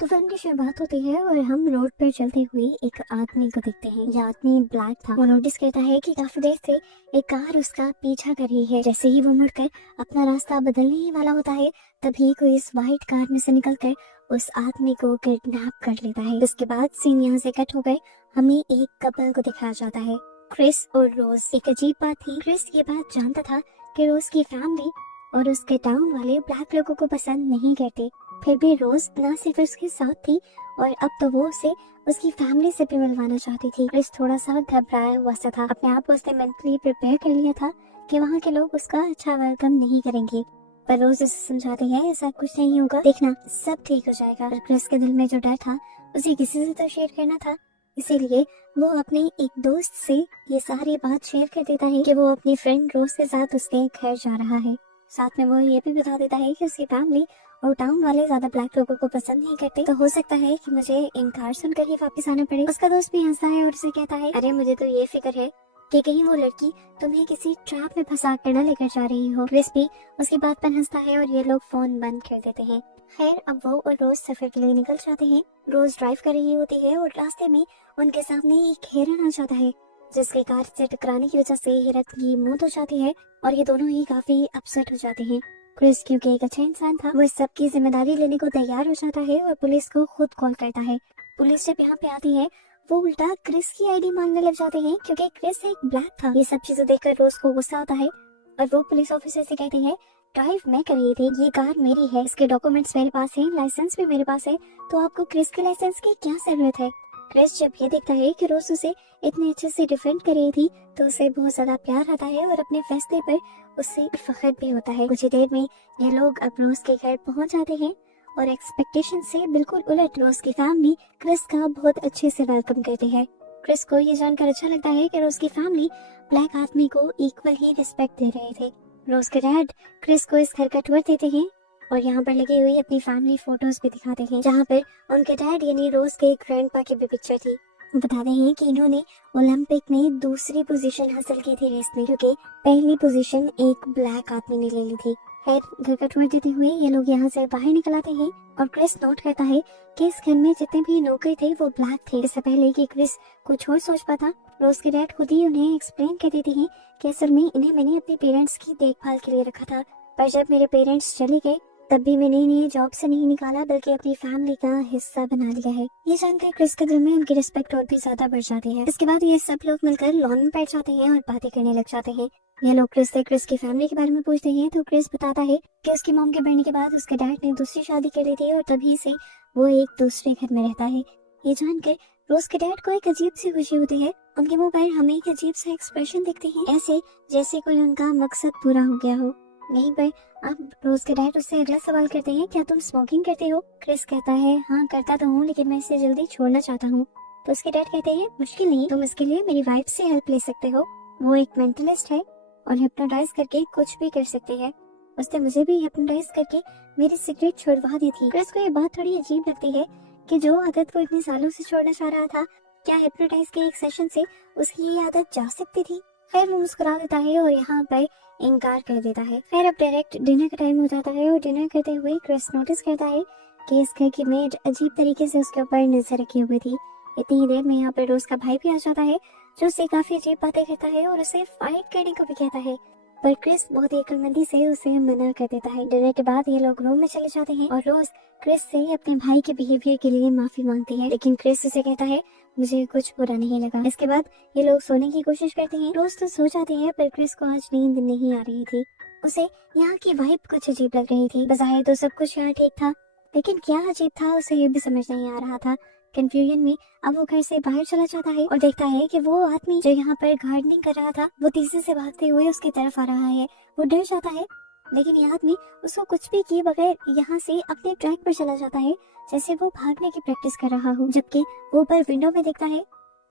तो फिल्म की शुरुआत होती है और हम रोड पर चलते हुए एक आदमी को देखते हैं। यह आदमी ब्लैक था। वो नोटिस करता है कि काफी देर से एक कार उसका पीछा कर रही है। जैसे ही वो मुड़कर अपना रास्ता बदलने ही वाला होता है, तभी कोई इस व्हाइट कार में से निकलकर उस आदमी को किडनैप कर लेता है। इसके बाद सीन यहाँ से कट हो गए, हमें एक कपल को दिखाया जाता है, क्रिस और रोज। एक अजीब बात थी, क्रिस ये बात जानता था कि रोज की फैमिली और उसके टाउन वाले ब्लैक लोगों को पसंद नहीं करते। फिर भी रोज न सिर्फ उसके साथ थी और अब तो वो उसे उसकी फैमिली से भी मिलवाना चाहती थी। क्रिस थोड़ा सा घबराया हुआ सा था। अपने आप को उसने मेंटली प्रिपेयर कर लिया था कि वहाँ के लोग उसका अच्छा वेलकम नहीं करेंगे। पर रोज उसे समझाती है ऐसा कुछ नहीं होगा, देखना सब ठीक हो जाएगा। और क्रिस के दिल में जो डर था उसे किसी से तो शेयर करना था, इसीलिए वो अपने एक दोस्त से ये सारी बात शेयर कर देता है कि वो अपनी फ्रेंड रोज के साथ उसके घर जा रहा है। साथ में वो ये भी बता देता है कि उसकी फैमिली और टाउन वाले ज्यादा ब्लैक लोगों को पसंद नहीं करते, तो हो सकता है कि मुझे इनकार सुनकर ही वापस आना पड़े। उसका दोस्त भी हंसता है और उसे कहता है, अरे मुझे तो ये फिक्र है कि कहीं वो लड़की तुम्हें किसी ट्रैप में फंसा कर न लेकर जा रही हो। क्रिस भी उसकी बात पर हंसता है और ये लोग फोन बंद कर देते हैं। खैर अब वो और रोज सफर के लिए निकल जाते हैं। रोज ड्राइव कर रही होती है और रास्ते में उनके सामने एक हिरन आ जाता है, जिसके कार से टकराने की वजह से हिरन की मौत हो जाती है और ये दोनों ही काफी अपसेट हो जाते हैं। क्रिस क्योंकि एक अच्छा इंसान था, वो इस सब की जिम्मेदारी लेने को तैयार हो जाता है और पुलिस को खुद कॉल करता है। पुलिस जब यहाँ पे आती है, वो उल्टा क्रिस की आईडी मांगने लग जाते हैं क्योंकि क्रिस एक ब्लैक था। ये सब चीजें देखकर रोज को गुस्सा आता है और वो पुलिस ऑफिसर से कहती है, ड्राइव मैं कर रही थी, ये कार मेरी है, इसके डॉक्यूमेंट्स मेरे पास हैं, लाइसेंस भी मेरे पास है, तो आपको क्रिस के लाइसेंस की क्या जरूरत है। क्रिस जब ये देखता है कि रोज उसे इतने अच्छे से डिफेंड कर रही थी, तो उसे बहुत ज्यादा प्यार आता है और अपने फैसले पर उससे फख्र भी होता है। कुछ ही देर में ये लोग अब रोज के घर पहुंच जाते हैं और एक्सपेक्टेशन से बिल्कुल उलट रोज की फैमिली क्रिस का बहुत अच्छे से वेलकम करती है। क्रिस को ये जानकर अच्छा लगता है कि रोज की फैमिली ब्लैक आदमी को इक्वल ही रिस्पेक्ट दे रहे थे। रोज के डैड क्रिस को इस घर का टूर देते हैं और यहाँ पर लगी हुई अपनी फैमिली फोटोज भी दिखाते हैं, जहाँ पर उनके डैड यानी रोज के ग्रैंडपा की भी पिक्चर थी। बताते हैं कि इन्होंने ओलंपिक में दूसरी पोजीशन हासिल की थी रेस में, क्योंकि पहली पोजीशन एक ब्लैक आदमी ने ले ली थी। खैर घर का टूर देते हुए ये लोग यहाँ से बाहर निकल आते हैं और क्रिस नोट करता है कि इस घर में जितने भी नौकर थे वो ब्लैक थे। इससे पहले कि क्रिस कुछ और सोच पाता, रोज के डैड खुद ही उन्हें एक्सप्लेन कर देते हैं कि असल में इन्हें मैंने अपने पेरेंट्स की देखभाल के लिए रखा था, पर जब मेरे पेरेंट्स चले गए तब भी मैंने इन्हें जॉब से नहीं निकाला बल्कि अपनी फैमिली का हिस्सा बना लिया है। ये जानकर क्रिस के दिल में उनकी रिस्पेक्ट और भी ज्यादा बढ़ जाती है। इसके बाद ये सब लोग मिलकर लॉन में बैठ जाते हैं और बातें करने लग जाते हैं। ये लोग क्रिस से क्रिस की फैमिली के बारे में पूछते हैं, तो क्रिस बताता है कि उसकी मॉम के मरने के बाद उसके डैड ने दूसरी शादी कर ली थी और तभी से वो एक दूसरे घर में रहता है। ये जानकर रोज के डैड को एक अजीब सी खुशी होती है। उनके मुंह पर हमें एक अजीब सा एक्सप्रेशन दिखते हैं, ऐसे जैसे कोई उनका मकसद पूरा हो गया हो। नहीं पर अब रोज के डैड उससे अगला सवाल करते हैं, क्या तुम स्मोकिंग करते हो? क्रिस कहता है, हाँ करता तो हूँ, लेकिन मैं इसे जल्दी छोड़ना चाहता हूँ। तो उसके डैड कहते हैं, मुश्किल नहीं, तुम इसके लिए मेरी वाइफ से हेल्प ले सकते हो, वो एक मेंटलिस्ट है और हिप्नोटाइज करके कुछ भी कर सकती है। उसने मुझे भी हिप्नोटाइज करके मेरी सिगरेट छुड़वा दी थी। क्रिस को ये बात थोड़ी अजीब लगती है कि जो आदत वो इतने सालों से छोड़ना चाह रहा था, क्या हिप्नोटाइज के एक सेशन से उसकी ये आदत जा सकती थी। खैर वो मुस्कुरा देता है और यहाँ पर इनकार कर देता है। फिर अब डायरेक्ट डिनर का टाइम हो जाता है और डिनर करते हुए क्रिस नोटिस करता है कि इस घर की मेड अजीब तरीके से उसके ऊपर नजर रखी हुई थी। इतनी ही देर में यहाँ पर रोज का भाई भी आ जाता है, जो उससे काफी अजीब बातें करता है और उसे फाइट करने को भी कहता है, पर क्रिस बहुत ही अक्लमंदी से उसे मना कर देता है। डिनर के बाद ये लोग रूम में चले जाते हैं और रोज क्रिस से अपने भाई के बिहेवियर के लिए माफी मांगती है, लेकिन क्रिस उसे कहता है, मुझे कुछ बुरा नहीं लगा। इसके बाद ये लोग सोने की कोशिश करते हैं। रोज तो सो जाती है, पर क्रिस को आज नींद नहीं आ रही थी। उसे यहाँ की वाइब कुछ अजीब लग रही थी। बज़ाहिर तो सब कुछ यहाँ ठीक था, लेकिन क्या अजीब था उसे ये भी समझ नहीं आ रहा था। कंफ्यूजन में अब वो घर से बाहर चला जाता है और देखता है कि वो आदमी जो यहाँ पर गार्डनिंग कर रहा था, वो तेजी से भागते हुए उसकी तरफ आ रहा है। वो डर जाता है, लेकिन ये आदमी उसको कुछ भी किए बगैर यहाँ से अपने ट्रैक पर चला जाता है, जैसे वो भागने की प्रैक्टिस कर रहा हो। जबकि वो ऊपर विंडो में देखता है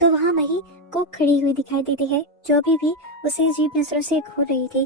तो वहाँ मही को खड़ी हुई दिखाई देती है, जो अभी भी उसे अजीब नजरों से घूर रही थी।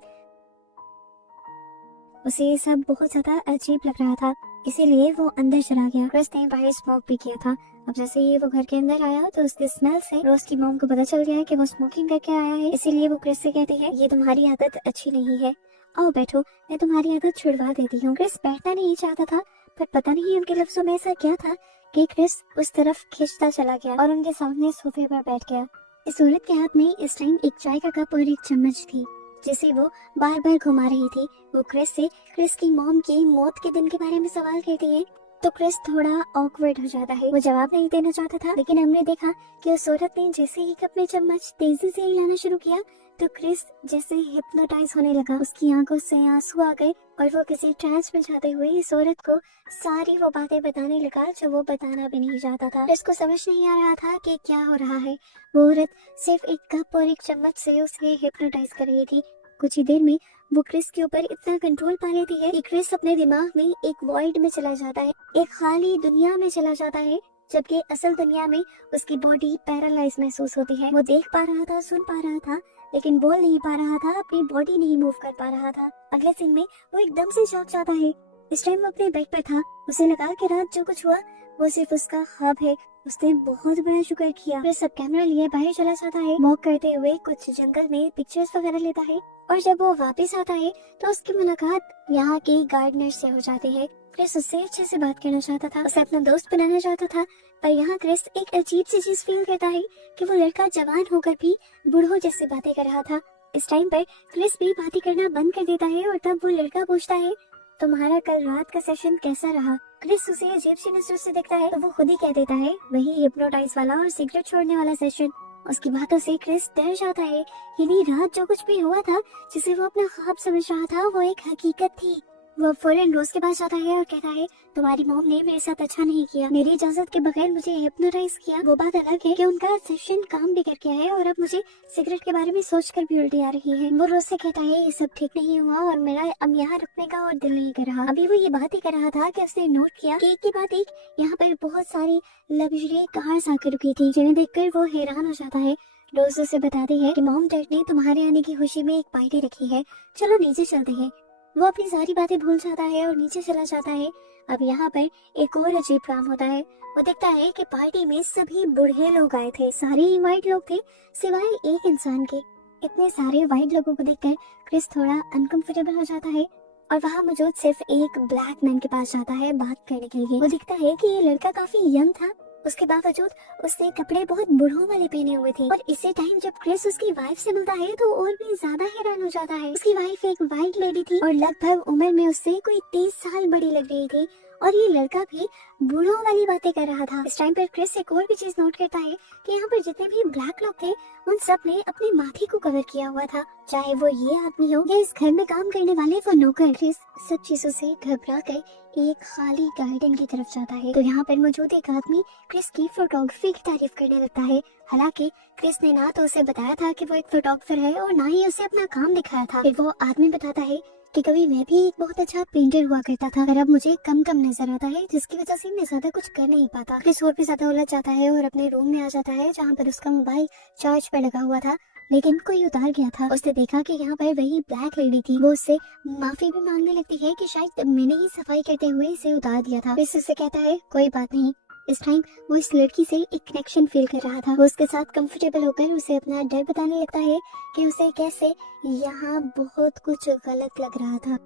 उसे ये सब बहुत ज्यादा अजीब लग रहा था, इसीलिए वो अंदर चला गया। क्रिस ने बाहर स्मोक भी किया था। अब जैसे ही वो घर के अंदर आया तो उसके स्मेल से रोज की मॉम को पता चल गया कि वो स्मोकिंग करके आया है, इसीलिए वो क्रिस से कहती है, ये तुम्हारी आदत अच्छी नहीं है, आओ बैठो, मैं तुम्हारी आदत छुड़वा देती हूँ। क्रिस बैठना नहीं चाहता था, पर पता नहीं उनके लफ्जों में ऐसा क्या था कि क्रिस उस तरफ खींचता चला गया और उनके सामने सोफे पर बैठ गया। इस औरत के हाथ में इस टाइम एक चाय का कप और एक चम्मच थी जिसे वो बार बार घुमा रही थी। वो क्रिस से क्रिस की मॉम की मौत के दिन के बारे में सवाल करती है तो क्रिस थोड़ा ऑकवर्ड हो जाता है। वो जवाब नहीं देना चाहता था, लेकिन हमने देखा कि उस औरत ने जैसे ही कप में चम्मच तेजी से हिलाना शुरू किया तो क्रिस जैसे हिप्नोटाइज होने लगा। उसकी आंखों से आंसू आ गए और वो किसी ट्रांस में जाते हुए इस औरत को सारी वो बातें बताने लगा जो वो बताना भी नहीं चाहता था। क्रिस को समझ नहीं आ रहा था कि क्या हो रहा है। वो औरत सिर्फ एक कप और एक चम्मच से उसे हिप्नोटाइज कर रही थी। कुछ ही देर में वो क्रिस के ऊपर इतना कंट्रोल पा लेती है कि क्रिस अपने दिमाग में एक वॉइड में चला जाता है, एक खाली दुनिया में चला जाता है, जबकि असल दुनिया में उसकी बॉडी पैरालाइज महसूस होती है। वो देख पा रहा था, सुन पा रहा था, लेकिन बोल नहीं पा रहा था, अपनी बॉडी नहीं मूव कर पा रहा था। अगले सीन में वो एकदम से चौंक जाता है। इस टाइम वो अपने बेड पर था। उसे लगा कि रात जो कुछ हुआ वो सिर्फ उसका ख्वाब है। उसने बहुत बड़ा शुक्र किया। फिर सब कैमरा लिए बाहर चला जाता है, वॉक करते हुए कुछ जंगल में पिक्चर्स वगैरह लेता है और जब वो वापस आता है तो उसकी मुलाकात यहाँ की गार्डनर से हो जाती है। क्रिस उससे अच्छे से बात करना चाहता था, उसे अपना दोस्त बनाना चाहता था, पर यहाँ क्रिस एक अजीब सी चीज फील करता है कि वो लड़का जवान होकर भी बूढ़ों जैसे बातें कर रहा था। इस टाइम पर क्रिस भी बातें करना बंद कर देता है और तब वो लड़का पूछता है, तुम्हारा कल रात का सेशन कैसा रहा? क्रिस उसे अजीब सी नजरों से देखता है तो वो खुद ही कह देता है, वही हिप्नोटाइज वाला और सिगरेट छोड़ने वाला सेशन। उसकी बातों से क्रिस डर जाता है। यानी रात जो कुछ भी हुआ था, जिसे वो अपना ख्वाब समझ रहा था, वो एक हकीकत थी। वो फौरन रोज के पास जाता है और कहता है, तुम्हारी मॉम ने मेरे साथ अच्छा नहीं किया, मेरी इजाजत के बगैर मुझे हिप्नोटाइज किया। वो बात अलग है कि उनका सेशन काम भी करके आया और अब मुझे सिगरेट के बारे में सोचकर भी उल्टी आ रही है। वो रोज से कहता है ये सब ठीक नहीं हुआ और मेरा अब यहाँ रुकने का और दिल नहीं कर रहा। अभी वो ये बात ही कर रहा था कि उसने नोट किया कि एक के बाद एक यहाँ पर बहुत सारी लग्जरी कार्स आकर रुकी थी, जिन्हें देखकर वो हैरान हो जाता है। रोज उसे बताती है कि मॉम डैड ने तुम्हारे आने की खुशी में एक पार्टी रखी है, चलो नीचे चलते हैं। वो अपनी सारी बातें भूल जाता है और नीचे चला जाता है। अब यहाँ पर एक और अजीब काम होता है। वो देखता है कि पार्टी में सभी बूढ़े लोग आए थे, सारे वाइट लोग थे सिवाय एक इंसान के। इतने सारे वाइट लोगों को देखकर क्रिस थोड़ा अनकंफर्टेबल हो जाता है और वहाँ मौजूद सिर्फ एक ब्लैक मैन के पास जाता है बात करने के लिए। वो दिखता है कि ये लड़का काफी यंग था, उसके बावजूद उसने कपड़े बहुत बूढ़ों वाले पहने हुए थे। और इसी टाइम जब क्रिस उसकी वाइफ से मिलता है तो और भी ज्यादा हैरान हो जाता है। उसकी वाइफ एक वाइट लेडी थी और लगभग उम्र में उससे कोई 30 साल बड़ी लग रही थी और ये लड़का भी बूढ़ों वाली बातें कर रहा था। इस टाइम पर क्रिस एक और भी चीज नोट करता है कि यहाँ पर जितने भी ब्लैक लोग थे उन सब ने अपने माथे को कवर किया हुआ था, चाहे वो ये आदमी हो या इस घर में काम करने वाले वो नौकर। क्रिस सब चीजों से घबरा कर एक खाली गार्डन की तरफ जाता है तो यहाँ पर मौजूद एक आदमी क्रिस की फोटोग्राफी की तारीफ करने लगता है। हालांकि क्रिस ने ना तो उसे बताया था कि वो एक फोटोग्राफर है और ना ही उसे अपना काम दिखाया था। फिर वो आदमी बताता है कि कभी मैं भी एक बहुत अच्छा पेंटर हुआ करता था, पर अब मुझे कम कम नजर आता है, जिसकी वजह से मैं ज्यादा कुछ कर नहीं पाता। क्रिस और भी ज्यादा उलझ जाता है और अपने रूम में आ जाता है जहाँ पर उसका मोबाइल चार्ज पर लगा हुआ था, लेकिन कोई उतार गया था। उसने देखा कि यहाँ पर वही ब्लैक लेडी थी। वो उससे माफी भी मांगने लगती है कि शायद मैंने ही सफाई करते हुए इसे उतार दिया था। क्रिस उससे कहता है कोई बात नहीं। इस टाइम वो इस लड़की से एक कनेक्शन फील कर रहा था। वो उसके साथ कंफर्टेबल होकर उसे अपना डर बताने लगता है कि उसे कैसे यहाँ बहुत कुछ गलत लग रहा था।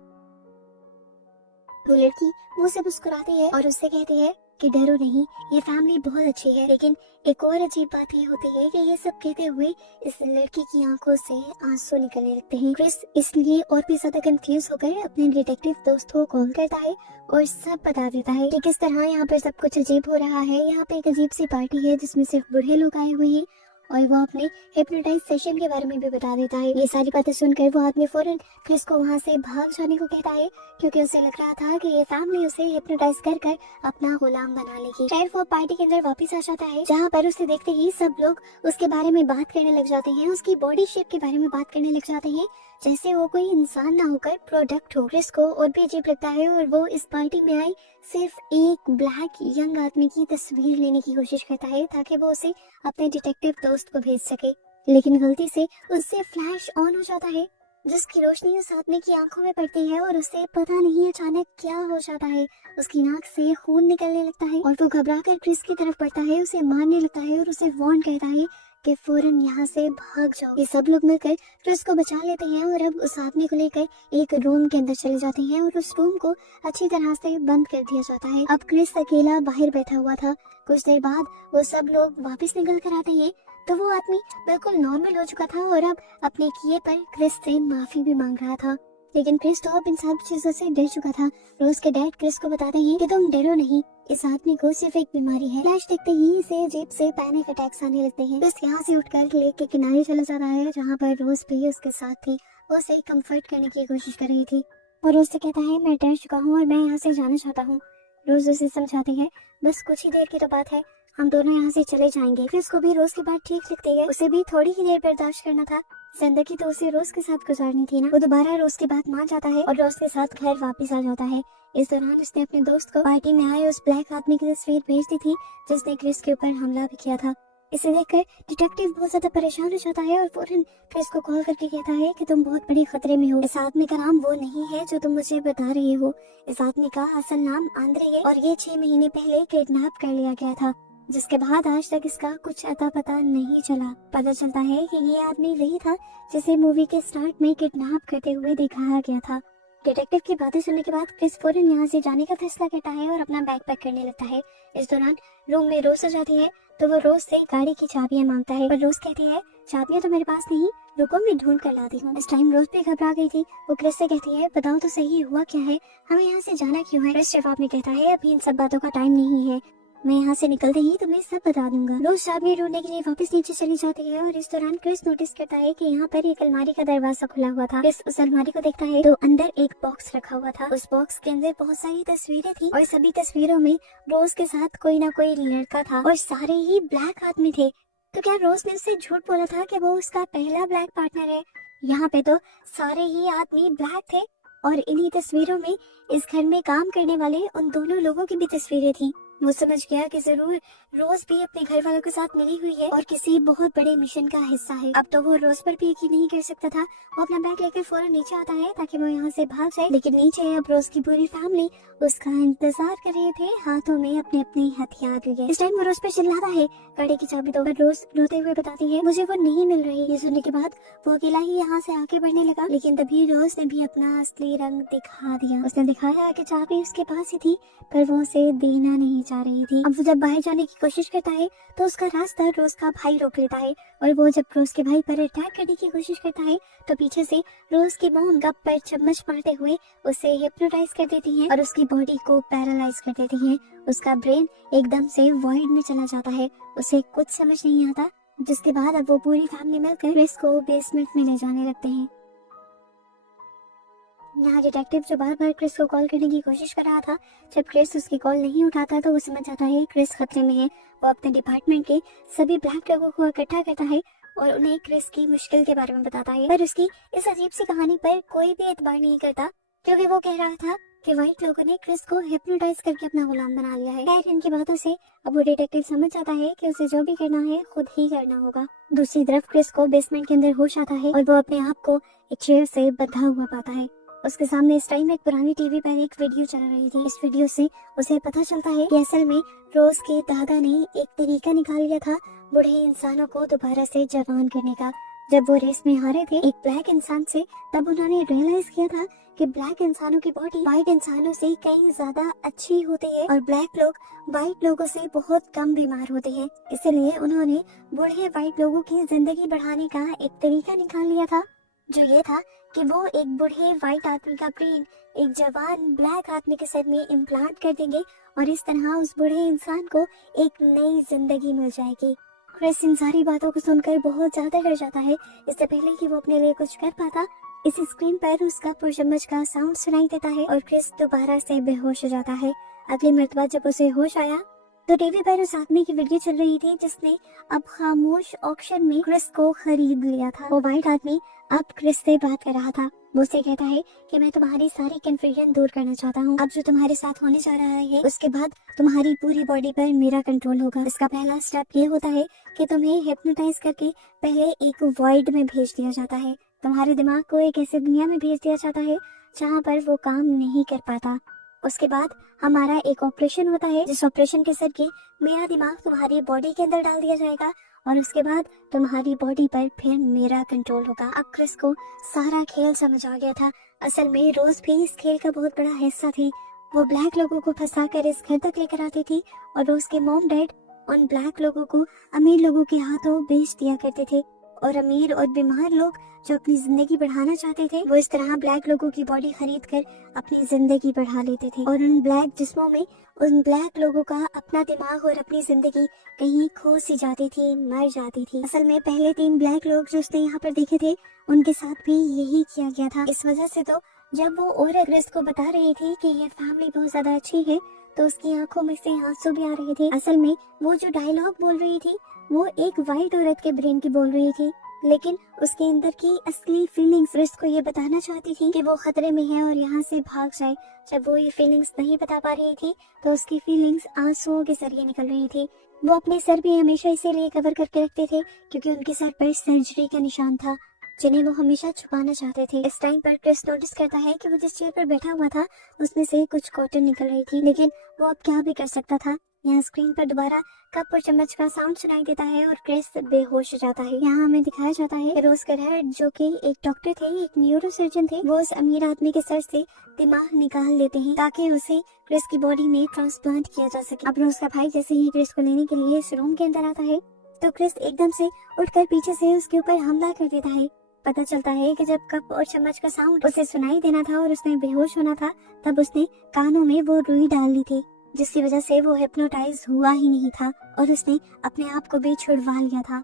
वो लड़की मुंह से मुस्कुराती है और उससे कहती है कि डरो नहीं, ये फैमिली बहुत अच्छी है। लेकिन एक और अजीब बात ये होती है कि ये सब कहते हुए इस लड़की की आंखों से आंसू निकलने लगते हैं। क्रिस इसलिए और भी ज्यादा कंफ्यूज होकर अपने डिटेक्टिव दोस्त को कॉल करता है और सब बता देता है कि किस तरह यहाँ पर सब कुछ अजीब हो रहा है। यहाँ पे एक अजीब सी पार्टी है जिसमें सिर्फ बूढ़े लोग आए हुए हैं और वो अपने हिप्नोटाइज सेशन के बारे में भी बता देता है। ये सारी बातें सुनकर वो आदमी फौरन क्रिस को वहाँ से भाग जाने को कहता है, क्योंकि उसे लग रहा था कि ये फैमिली उसे हिप्नोटाइज कर कर अपना गुलाम बना लेगी। खैर वो पार्टी के अंदर वापस आ जाता है, जहाँ पर उसे देखते ही सब लोग उसके बारे में बात करने लग जाते हैं, उसकी बॉडी शेप के बारे में बात करने लग जाते हैं, जैसे वो कोई इंसान ना होकर प्रोडक्ट हो। क्रिस को और भी अजीब लगता है और वो इस पार्टी में आई सिर्फ एक ब्लैक यंग आदमी की तस्वीर लेने की कोशिश करता है ताकि वो उसे अपने डिटेक्टिव दोस्त को भेज सके, लेकिन गलती से उससे फ्लैश ऑन हो जाता है जिसकी रोशनी उस आदमी की आंखों में पड़ती है और उसे पता नहीं अचानक क्या हो जाता है। उसकी नाक से खून निकलने लगता है और वो घबरा कर क्रिस की तरफ बढ़ता है, उसे मारने लगता है और उसे वार्न करता है कि फौरन यहाँ से भाग जाओ। ये सब लोग मिलकर क्रिस को बचा लेते हैं और अब उस आदमी को लेकर एक रूम के अंदर चले जाते हैं और उस रूम को अच्छी तरह से बंद कर दिया जाता है। अब क्रिस अकेला बाहर बैठा हुआ था। कुछ देर बाद वो सब लोग वापस निकल कर आते हैं तो वो आदमी बिल्कुल नॉर्मल हो चुका था और अब अपने किए पर क्रिस से माफी भी मांग रहा था। लेकिन क्रिस तो अब इन सब चीजों से डर चुका था। रोज के डैड क्रिस को बताते हैं कि तुम डरो नहीं, इस आदमी को सिर्फ एक बीमारी है। फ्लैश देखते ही इसे अजीब से पैनिक अटैक्स आने लगते हैं। क्रिस यहाँ से उठकर लेक के किनारे चला जाता है जहाँ पर रोज भी उसके साथ थी। वो उसे कंफर्ट करने की कोशिश कर रही थी और रोज से कहता है मैं डर चुका हूँ और मैं यहाँ से जाना चाहता हूँ। रोज उसे समझाती है बस कुछ ही देर की तो बात है, हम दोनों यहाँ से चले जाएंगे। क्रिस को भी रोज की बात ठीक लगती है। उसे भी थोड़ी ही देर बर्दाश्त करना था, जिंदगी तो उसे रोज के साथ गुजारनी थी ना। वो दोबारा रोज की बात मान जाता है और रोज के साथ घर वापस आ जाता है। इस दौरान उसने अपने दोस्त को पार्टी में आए उस ब्लैक आदमी की तस्वीर भेज दी थी जिसने क्रिस के ऊपर हमला भी किया था। इसे देखकर डिटेक्टिव बहुत ज्यादा परेशान हो जाता है और फौरन क्रिस को कॉल करके कहता है कि तुम बहुत बड़े खतरे में हो। इस आदमी का नाम वो नहीं है जो तुम मुझे बता रहे हो। इस आदमी का असल नाम आंद्रे है और ये 6 महीने पहले किडनैप कर लिया गया था, जिसके बाद आज तक इसका कुछ अता पता नहीं चला। पता चलता है कि ये आदमी वही था जिसे मूवी के स्टार्ट में किडनैप करते हुए दिखाया गया था। डिटेक्टिव की बातें सुनने के बाद क्रिस फौरन यहाँ से जाने का फैसला करता है और अपना बैग पैक करने लगता है। इस दौरान रूम में रोज आ जाती है तो वो रोज से गाड़ी की चाबियां मांगता है पर रोज कहती है चाबियां तो मेरे पास नहीं, रुको मैं ढूंढ कर लाती हूँ। इस टाइम रोज भी घबरा गई थी। वो क्रिस से कहती है बताओ तो सही हुआ क्या है, हमें यहाँ से जाना क्यों है। क्रिस जवाब में कहता है अभी इन सब बातों का टाइम नहीं है, मैं यहाँ से निकलते ही तुम्हें सब बता दूंगा। रोज चाबी ढूंढने के लिए वापस नीचे चली जाती है और इस दौरान क्रिस नोटिस करता है कि यहाँ पर एक अलमारी का दरवाजा खुला हुआ था। क्रिस उस अलमारी को देखता है तो अंदर एक बॉक्स रखा हुआ था। उस बॉक्स के अंदर बहुत सारी तस्वीरें थी और सभी तस्वीरों में रोज के साथ कोई ना कोई लड़का था और सारे ही ब्लैक आदमी थे। तो क्या रोज ने उससे झूठ बोला था कि वो उसका पहला ब्लैक पार्टनर है? यहाँ पे तो सारे ही आदमी ब्लैक थे और इन्हीं तस्वीरों में इस घर में काम करने वाले उन दोनों लोगों की भी तस्वीरें थी। वो समझ गया कि जरूर रोज भी अपने घर वालों के साथ मिली हुई है और किसी बहुत बड़े मिशन का हिस्सा है। अब तो वो रोज पर भी यकीन नहीं कर सकता था। वो अपना बैग लेकर फौरन नीचे आता है ताकि वो यहाँ से भाग जाए, लेकिन नीचे अब रोज की पूरी फैमिली उसका इंतजार कर रहे थे, हाथों में अपने अपने हथियार लिए। इस टाइम वो रोज पर चिल्लाता है गाड़ी की चाबी दो, पर रोज रोते हुए बताती है मुझे वो नहीं मिल रही। ये सुनने के बाद वो अकेला ही यहाँ से आगे बढ़ने लगा, लेकिन तभी रोज ने भी अपना असली रंग दिखा दिया। उसने दिखाया कि चाबी उसके पास ही थी पर वो उसे देना नहीं चाह रही थी। अब वो जब बाहर जाने की कोशिश करता है तो उसका रास्ता रोज का भाई रोक लेता है और वो जब रोज के भाई पर अटैक करने की कोशिश करता है तो पीछे से रोज की मॉम गप पर चम्मच मारते हुए उसे हिप्नोटाइज कर देती है और उसकी बॉडी को पैरालाइज कर देती है। उसका ब्रेन एकदम से वॉइड में चला जाता है, उसे कुछ समझ नहीं आता, जिसके बाद अब वो पूरी फैमिली मिलकर क्रिस को बेसमेंट में ले जाने लगते हैं। यहाँ डिटेक्टिव जो बार बार क्रिस को कॉल करने की कोशिश कर रहा था, जब क्रिस उसकी कॉल नहीं उठाता तो वो समझ जाता है क्रिस खतरे में है। वो अपने डिपार्टमेंट के सभी ब्लैक लोगों को इकट्ठा करता है और उन्हें क्रिस की मुश्किल के बारे में बताता है, पर उसकी इस अजीब सी कहानी पर कोई भी एतबार नहीं करता क्योंकि वो कह रहा था कि व्हाइट लोगों ने क्रिस को हिप्नोटाइज करके अपना गुलाम बना लिया है। खैर इनकी बातों से अब वो डिटेक्टिव समझ जाता है कि उसे जो भी करना है खुद ही करना होगा। दूसरी तरफ क्रिस को बेसमेंट के अंदर होश आता है और वो अपने आप को एक चेयर से बंधा हुआ पाता है। उसके सामने इस टाइम एक पुरानी टीवी पर एक वीडियो चल रही थी। इस वीडियो से उसे पता चलता है कि असल में रोज के दादा ने एक तरीका निकाल लिया था बूढ़े इंसानों को दोबारा से जवान करने का। जब वो रेस में हारे थे एक ब्लैक इंसान से, तब उन्होंने रियलाइज किया था कि ब्लैक इंसानों की बॉडी व्हाइट इंसानों से कहीं ज्यादा अच्छी होती है और ब्लैक लोग व्हाइट लोगों से बहुत कम बीमार होते हैं। इसलिए उन्होंने बूढ़े व्हाइट लोगों की जिंदगी बढ़ाने का एक तरीका निकाल लिया था, जो ये था कि वो एक बूढ़े व्हाइट आदमी का ब्रेन एक जवान ब्लैक आदमी के सर में इम्प्लांट कर देंगे और इस तरह उस बूढ़े इंसान को एक नई जिंदगी मिल जाएगी। क्रिस इन सारी बातों को सुनकर बहुत ज्यादा डर जाता है। इससे पहले कि वो अपने लिए कुछ कर पाता, इस स्क्रीन पर उसका पुरचम्मच का साउंड सुनाई देता है और क्रिस दोबारा से बेहोश हो जाता है। अगली मर्तबा जब उसे होश आया तो टीवी पर उस आदमी की वीडियो चल रही थी जिसने अब खामोश ऑक्शन में क्रिस को खरीद लिया था। वो व्हाइट आदमी अब क्रिस से बात कर रहा था। वो उसे कहता है कि मैं तुम्हारी सारी कंफ्यूजन दूर करना चाहता हूँ। अब जो तुम्हारे साथ होने जा रहा है उसके बाद तुम्हारी पूरी बॉडी पर मेरा कंट्रोल होगा। इसका पहला स्टेप ये होता है कि तुम्हें हिप्नोटाइज करके पहले एक वॉइड में भेज दिया जाता है। तुम्हारे दिमाग को एक ऐसी दुनिया में भेज दिया जाता है जहाँ पर वो काम नहीं कर पाता। उसके बाद हमारा एक ऑपरेशन होता है, जिस ऑपरेशन के जरिए मेरा दिमाग तुम्हारी बॉडी के अंदर डाल दिया जाएगा और उसके बाद तुम्हारी बॉडी पर फिर मेरा कंट्रोल होगा। अब क्रिस को सारा खेल समझ आ गया था। असल में रोज भी इस खेल का बहुत बड़ा हिस्सा थी। वो ब्लैक लोगों को फंसाकर इस घर तक लेकर आती थी और रोज के मॉम डैड उन ब्लैक लोगों को अमीर लोगों के हाथों बेच दिया करते थे और अमीर और बीमार लोग जो अपनी जिंदगी बढ़ाना चाहते थे वो इस तरह ब्लैक लोगों की बॉडी खरीद कर अपनी जिंदगी बढ़ा लेते थे और उन ब्लैक जिस्मों में उन ब्लैक लोगों का अपना दिमाग और अपनी जिंदगी कहीं खो सी जाती थी, मर जाती थी। असल में पहले 3 ब्लैक लोग जो उसने यहाँ पर देखे थे उनके साथ भी यही किया गया था। इस वजह से तो जब वो औरत क्रिस को बता रही थी कि ये फैमिली बहुत ज्यादा अच्छी है तो उसकी आंखों में से आंसू भी आ रहे थे। असल में वो जो डायलॉग बोल रही थी वो एक वाइट औरत के ब्रेन की बोल रही थी, लेकिन उसके अंदर की असली फीलिंग्स क्रिस को ये बताना चाहती थी कि वो खतरे में है और यहाँ से भाग जाए। जब वो ये फीलिंग्स नहीं बता पा रही थी तो उसकी फीलिंग्स आंसुओं के जरिए निकल रही थी। वो अपने सर भी हमेशा इसीलिए कवर करके रखते थे क्योंकि उनके सर पर सर्जरी का निशान था जिन्हें वो हमेशा छुपाना चाहते थे। इस टाइम पर क्रिस नोटिस करता है कि वो जिस चेयर पर बैठा हुआ था उसमें से कुछ कॉटन निकल रही थी, लेकिन वो अब क्या भी कर सकता था। यहाँ स्क्रीन पर दोबारा कप और चम्मच का साउंड सुनाई देता है और क्रिस बेहोश हो जाता है। यहाँ हमें दिखाया जाता है कि रोज करहट जो कि एक डॉक्टर थे, एक न्यूरो सर्जन थे, वो उस अमीर आदमी के सर से दिमाग निकाल लेते हैं ताकि उसे क्रिस की बॉडी में ट्रांसप्लांट किया जा सके। अब रोज का भाई जैसे ही क्रिस को लेने के लिए इस रूम के अंदर आता है तो क्रिस एकदम से उठकर पीछे से उसके ऊपर हमला कर देता है। पता चलता है कि जब कप और चम्मच का साउंड उसे सुनाई देना था और उसने बेहोश होना था तब उसने कानों में वो रुई डाल ली थी, जिसकी वजह से वो हिप्नोटाइज हुआ ही नहीं था और उसने अपने आप को भी छुड़वा लिया था।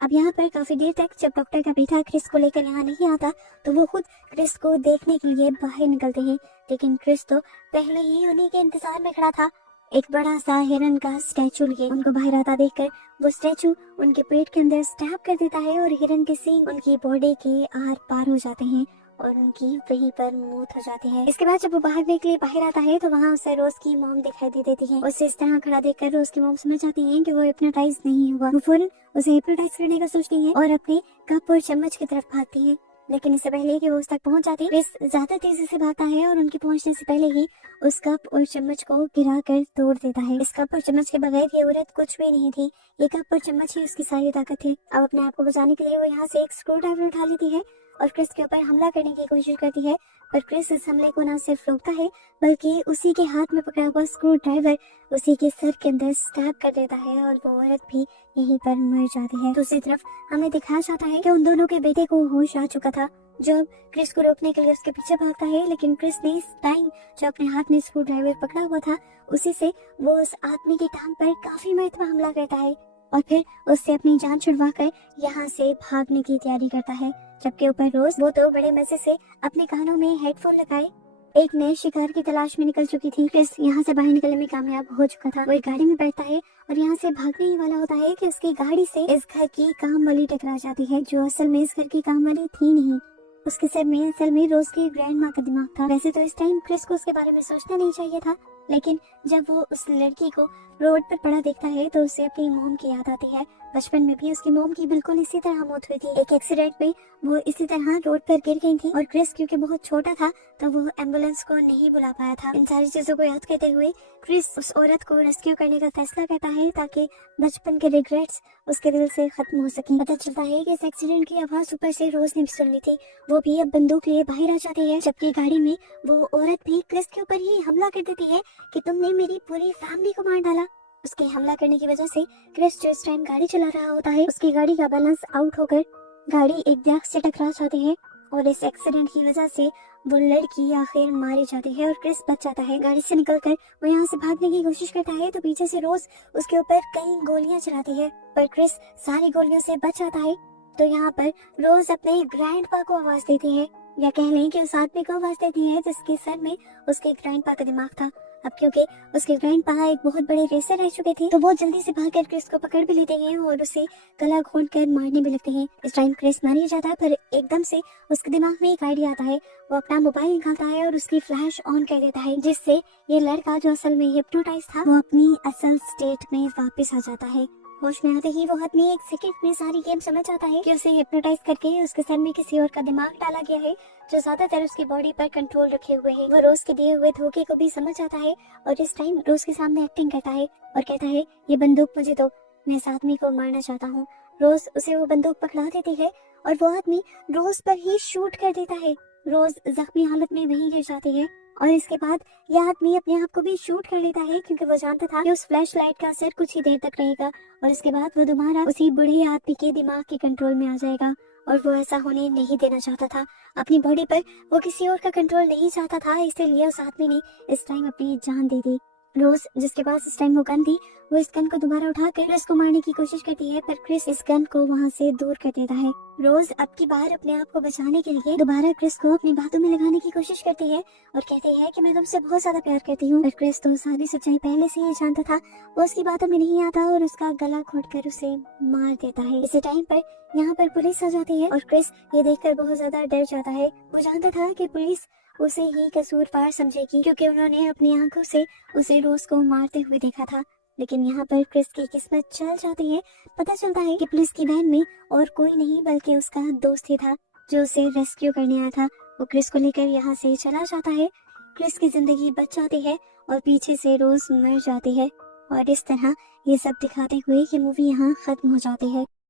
अब यहाँ पर काफी देर तक जब डॉक्टर का बेटा क्रिस को लेकर यहाँ नहीं आता तो वो खुद क्रिस को देखने के लिए बाहर निकलते हैं, लेकिन क्रिस तो पहले ही उन्हीं के इंतजार में खड़ा था। एक बड़ा सा हिरन का स्टैचू लिए उनको बाहर आता देखकर वो स्टैचू उनके पेट के अंदर स्टैब कर देता है और हिरन के सींग उनकी बॉडी के आर पार हो जाते हैं और उनकी वहीं पर मौत हो जाती है। इसके बाद जब वो भागने के लिए बाहर आता है तो वहाँ उसे रोज की मॉम दिखाई दे देती है। उसे इस तरह खड़ा देखकर रोज की मॉम समझ जाती है कि वो हिप्नोटाइज नहीं हुआ। वो फौरन उसे हिप्नोटाइज करने का सोचती है और अपने कप और चम्मच की तरफ भागती है, लेकिन इससे पहले कि वो उस तक पहुंच जाती क्रिस ज्यादा तेजी से भागता है और उनके पहुंचने से पहले ही उस कप और चम्मच को गिरा कर तोड़ देता है। इस कप और चम्मच के बगैर ये औरत कुछ भी नहीं थी, ये कप और चम्मच ही उसकी सारी ताकत थी। अब अपने आप को बचाने के लिए वो यहाँ से एक स्क्रू ड्राइवर उठा लेती है और क्रिस के ऊपर हमला करने की कोशिश करती है, पर क्रिस इस हमले को न सिर्फ रोकता है बल्कि उसी के हाथ में पकड़ा हुआ स्क्रू ड्राइवर उसी के सर के अंदर स्टैब कर देता है और वो औरत भी यहीं पर मर जाती है। दूसरी तरफ हमें दिखाया जाता है कि उन दोनों के बेटे को होश आ चुका था जो क्रिस को रोकने के लिए उसके पीछे भागता है, लेकिन क्रिस ने इस टाइम जो अपने हाथ में स्क्रू ड्राइवर पकड़ा हुआ था उसी से वो उस आदमी की टांग पर काफी मरतबा हमला करता है और फिर उससे अपनी जान छुड़वा कर यहाँ से भागने की तैयारी करता है। जबकि ऊपर रोज वो तो बड़े मजे से अपने कानों में हेडफोन लगाए एक नए शिकार की तलाश में निकल चुकी थी। क्रिस यहाँ से बाहर निकलने में कामयाब हो चुका था। वो एक गाड़ी में बैठता है और यहाँ से भागने ही वाला होता है कि उसकी गाड़ी से इस घर की काम वाली टकरा जाती है जो असल में इस घर की काम वाली थी नहीं। उसके सर में असल में रोज की ग्रैंड माँ का दिमाग था। वैसे तो इस टाइम क्रिस को उसके बारे में सोचना नहीं चाहिए था, लेकिन जब वो उस लड़की को रोड पर पड़ा देखता है तो उसे अपनी मोम की याद आती है। बचपन में भी उसकी मोम की बिल्कुल इसी तरह मौत हुई थी। एक एक्सीडेंट में वो इसी तरह रोड पर गिर गई थी और क्रिस क्योंकि बहुत छोटा था तो वो एम्बुलेंस को नहीं बुला पाया था। इन सारी चीजों को याद करते हुए क्रिस उस औरत को रेस्क्यू करने का फैसला करता है ताकि बचपन के रिग्रेट्स उसके दिल से खत्म हो सके। पता चलता है कि इस एक्सीडेंट की आवाज ऊपर से रोज ने भी सुन ली थी। वो भी अब बंदूक लिए बाहर आ जाती है, जबकि गाड़ी में वो औरत भी क्रिस के ऊपर ही हमला कर देती है कि तुमने मेरी पूरी फैमिली को मार डाला। उसके हमला करने की वजह से क्रिस जो इस टाइम गाड़ी चला रहा होता है उसकी गाड़ी का बैलेंस आउट होकर गाड़ी एक दरख्त से टकरा जाती है और इस एक्सीडेंट की वजह से वो लड़की आखिर मारी जाती है और क्रिस बच जाता है। गाड़ी से निकलकर वो यहाँ से भागने की कोशिश करता है तो पीछे से रोज उसके ऊपर कई गोलियां चलाती है, पर क्रिस सारी गोलियों से बच जाता है। तो यहाँ पर रोज अपने ग्रैंडपा को आवाज देती है, या कह लें कि उस आदमी को आवाज देती है जिसके सर में उसके ग्रैंडपा का दिमाग था। अब क्योंकि उसके ग्रैंडपा एक बहुत बड़े रेसर रह चुके थे तो वो जल्दी से भागकर क्रिस को पकड़ भी लेते हैं और उसे गला घोंट कर मारने भी लगते हैं। इस टाइम क्रिस मर ही जाता है, पर एकदम से उसके दिमाग में एक आइडिया आता है। वो अपना मोबाइल निकालता है और उसकी फ्लैश ऑन कर देता है, जिससे ये लड़का जो असल में हिप्नोटाइज था वो अपनी असल स्टेट में वापस आ जाता है होश में आते ही वो आदमी एक सेकंड में सारी गेम समझ आता है कि उसे हिप्नोटाइज करके उसके सर में किसी और का दिमाग डाला गया है जो ज्यादातर उसकी बॉडी पर कंट्रोल रखे हुए है। वो रोज के दिए हुए धोखे को भी समझ आता है और इस टाइम रोज के सामने एक्टिंग करता है और कहता है ये बंदूक मुझे दो, मैं इस आदमी को मारना चाहता हूँ। रोज उसे वो बंदूक पकड़ा देती है और वो आदमी रोज पर ही शूट कर देता है। रोज जख्मी हालत में वहीं गिर जाती है और इसके बाद यह आदमी अपने आप को भी शूट कर लेता है क्योंकि वो जानता था कि उस फ्लैश लाइट का असर कुछ ही देर तक रहेगा और इसके बाद वो दोबारा उसी बूढ़े आदमी के दिमाग के कंट्रोल में आ जाएगा और वो ऐसा होने नहीं देना चाहता था। अपनी बॉडी पर वो किसी और का कंट्रोल नहीं चाहता था, इसलिए उस आदमी ने इस टाइम अपनी जान दे दी। रोज जिसके पास इस टाइम वो गन थी, वो इस गन को दोबारा उठाकर क्रिस को मारने की कोशिश करती है, पर क्रिस इस गन को वहाँ से दूर कर देता है। रोज अब की बार अपने आप को बचाने के लिए दोबारा क्रिस को अपनी बातों में लगाने की कोशिश करती है और कहती है कि मैं तुमसे बहुत ज्यादा प्यार करती हूँ। पर क्रिस तो सारी सच्चाई पहले से ही जानता था, वो उसकी बातों में नहीं आता और उसका गला घोटकर उसे मार देता है। इसी टाइम पर यहाँ पर पुलिस आ जाती है और क्रिस ये देखकर बहुत ज्यादा डर जाता है। वो जानता था कि पुलिस उसे ही कसूरवार समझेगी क्योंकि उन्होंने अपनी आंखों से उसे रोज को मारते हुए देखा था। लेकिन यहाँ पर क्रिस की किस्मत चल जाती है। पता चलता है कि पुलिस की वैन में और कोई नहीं बल्कि उसका दोस्त ही था जो उसे रेस्क्यू करने आया था। वो क्रिस को लेकर यहाँ से चला जाता है। क्रिस की जिंदगी बच जाती है और पीछे से रोज मर जाती है और इस तरह ये सब दिखाते हुए ये मूवी यहाँ खत्म हो जाती है।